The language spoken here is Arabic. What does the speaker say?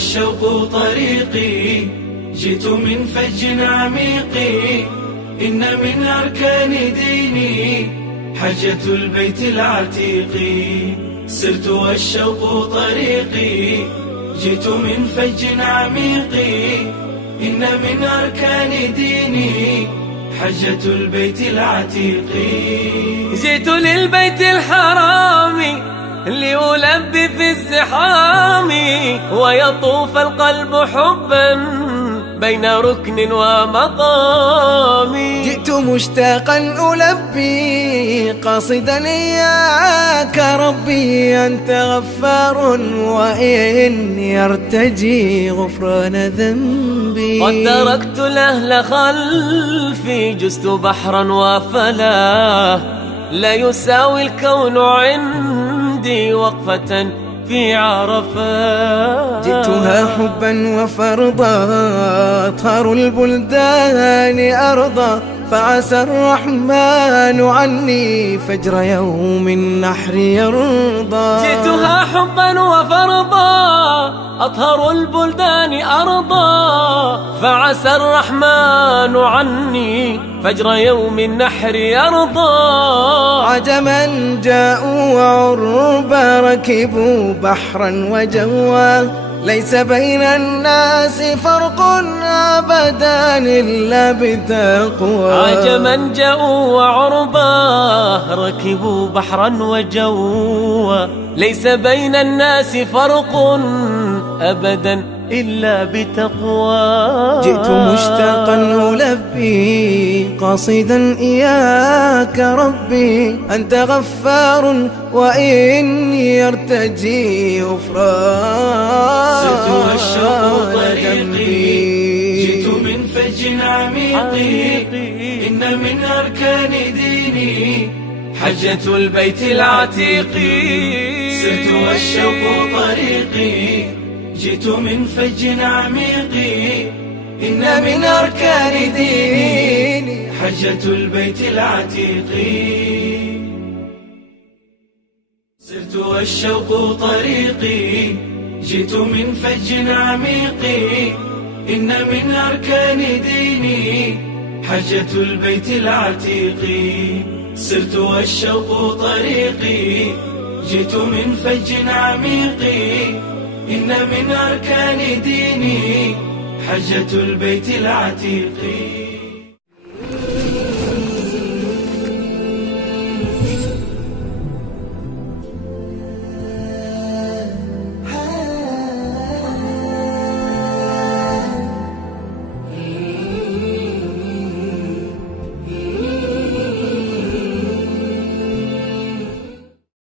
والشوق طريقي، جئت من فج عميق، إن من أركان ديني حجة البيت العتيق. سرت والشوق طريقي، جئت من فج عميق، إن من أركان ديني حجة البيت العتيق. جئت للبيت الحرام لألبي في الزحام، ويطوف القلب حبا بين ركن ومقام. جئت مشتاقا ألبي قاصدا إياك ربي، أنت غفار وإني أرتجي غفران ذنبي. قد تركت الأهل خلفي، جزت بحرا وفلا، لا يساوي الكون عندي وقفة في عرفات. جئتها حبا وفرضا، أطهر البلدان أرضا، فعسى الرحمن عني فجر يوم النحر يرضى. جئتها حبا وفرضا، أطهر البلدان أرضا، فعسى الرحمن عني فجر يوم النحر يرضى. عجما جاءوا وعربا، ركبوا بحرا وجوا، ليس بين الناس فرق أبدا إلا بتقوى. عجما جاءوا وعربا، ركبوا بحرا وجوا، ليس بين الناس فرق أبدا إلا بتقوى. جئت مشتاقا ألبي قاصدا إياك ربي، أنت غفار وإني أرتجي غفران. سرت والشوق طريقي، جئت من فج عميق، إن من أركان ديني حجة البيت العتيق. سرت والشوق طريقي، جئت من فج عميق، إن من أركان ديني حجة البيت العتيق. سرت والشوق طريقي، جئت من فج عميق، إن من أركان ديني حجة البيت العتيق. سرت والشوق طريقي، جئت من فج عميق، إن من أركان ديني حجة البيت العتيق.